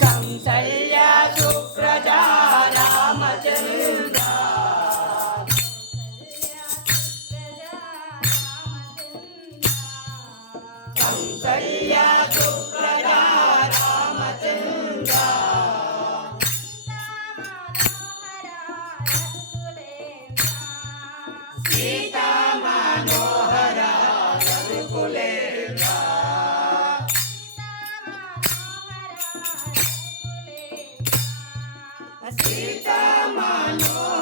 కంసల్య Supraja Ramachandra. కంసల్య Lord.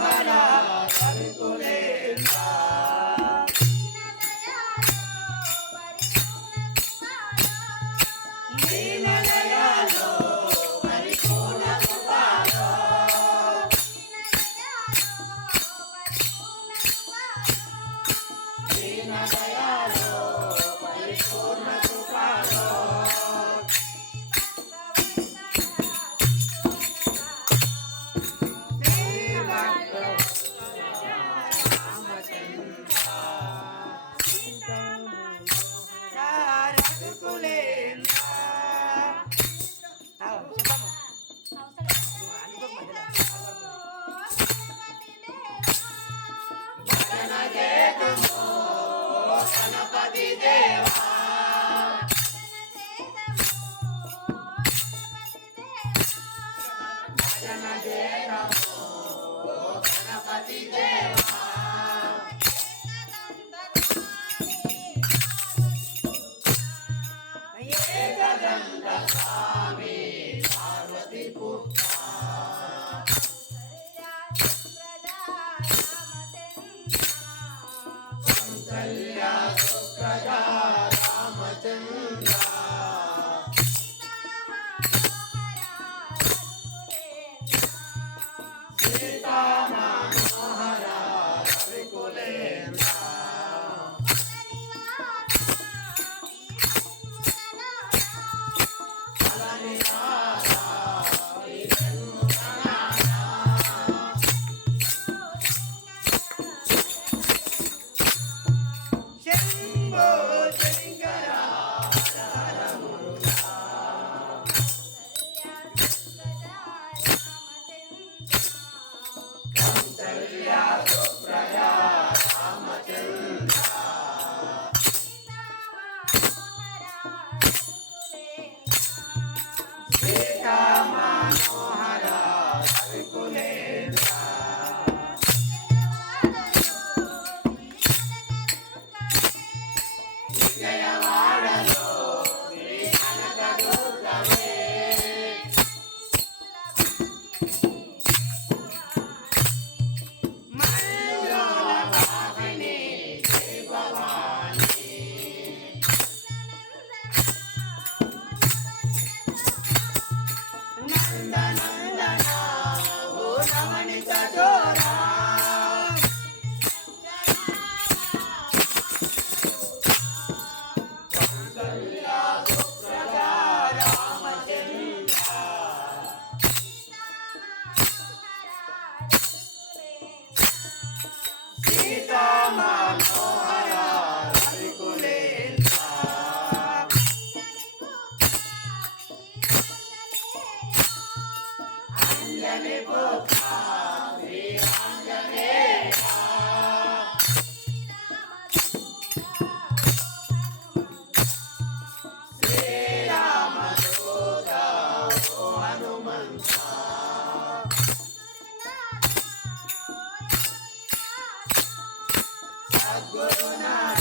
Good night.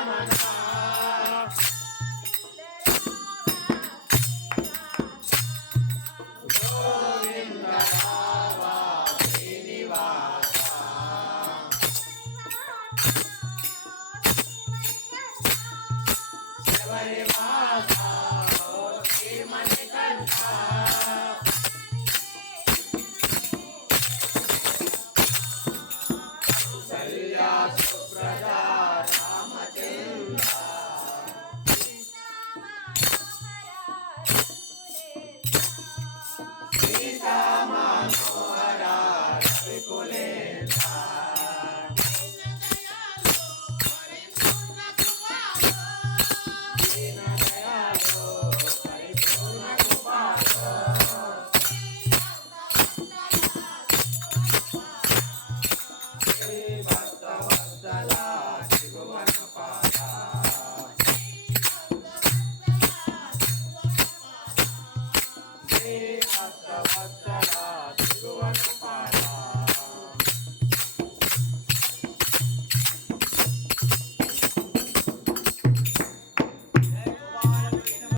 Ramana.